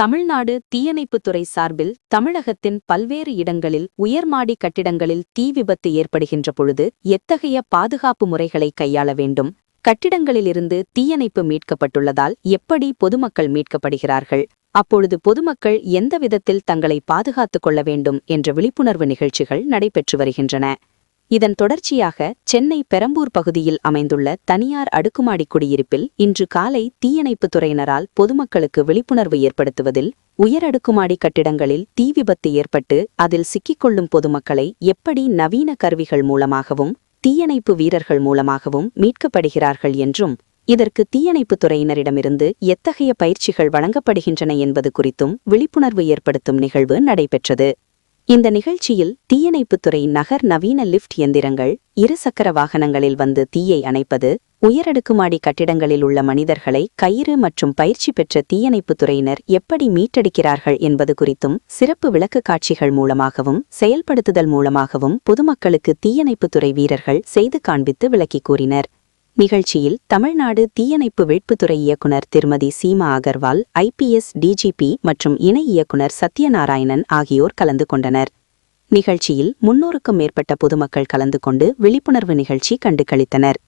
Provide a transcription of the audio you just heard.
தமிழ்நாடு தீயணைப்புத்துறை சார்பில் தமிழகத்தின் பல்வேறு இடங்களில் உயர்மாடி கட்டிடங்களில் தீ விபத்து ஏற்படுகின்ற பொழுது எத்தகைய பாதுகாப்பு முறைகளை கையாள வேண்டும், கட்டிடங்களிலிருந்து தீயணைப்பு மீட்கப்பட்டுள்ளதால் எப்படி பொதுமக்கள் மீட்கப்படுகிறார்கள், அப்பொழுது பொதுமக்கள் எந்த விதத்தில் தங்களை பாதுகாத்துக் கொள்ள வேண்டும் என்ற விழிப்புணர்வு நிகழ்ச்சிகள் நடைபெற்று வருகின்றன. இதன் தொடர்ச்சியாக சென்னை பெரம்பூர் பகுதியில் அமைந்துள்ள தனியார் அடுக்குமாடி குடியிருப்பில் இன்று காலை தீயணைப்புத் துறையினரால் பொதுமக்களுக்கு விழிப்புணர்வு ஏற்படுத்துவதில் உயர் அடுக்குமாடி கட்டிடங்களில் தீ விபத்து ஏற்பட்டு அதில் சிக்கிக்கொள்ளும் பொதுமக்களை எப்படி நவீன கருவிகள் மூலமாகவும் தீயணைப்பு வீரர்கள் மூலமாகவும் மீட்கப்படுகிறார்கள் என்றும், இதற்கு தீயணைப்புத் துறையினரிடமிருந்து எத்தகைய பயிற்சிகள் வழங்கப்படுகின்றன என்பது குறித்தும் விழிப்புணர்வு ஏற்படுத்தும் நிகழ்வு நடைபெற்றது. இந்த நிகழ்ச்சியில் தீயணைப்புத்துறை நகர் நவீன லிஃப்ட் எந்திரங்கள், இருசக்கர வாகனங்களில் வந்து தீயை அணைப்பது, உயரடுக்குமாடி கட்டிடங்களில் உள்ள மனிதர்களை கயிறு மற்றும் பயிற்சி பெற்ற தீயணைப்புத் துறையினர் எப்படி மீட்டெடுக்கிறார்கள் என்பது குறித்தும் சிறப்பு விளக்க காட்சிகள் மூலமாகவும் செயல்படுத்துதல் மூலமாகவும் பொதுமக்களுக்கு தீயணைப்புத்துறை வீரர்கள் செய்து காண்பித்து விளக்கி கூறினர். நிகழ்ச்சியில் தமிழ்நாடு தீயணைப்பு மீட்புத்துறை இயக்குனர் திருமதி சீமா அகர்வால், IPS DGP மற்றும் இணை இயக்குனர் சத்யநாராயணன் ஆகியோர் கலந்து கொண்டனர். நிகழ்ச்சியில் 300க்கும் மேற்பட்ட பொதுமக்கள் கலந்து கொண்டு விழிப்புணர்வு நிகழ்ச்சி கண்டு களித்தனர்.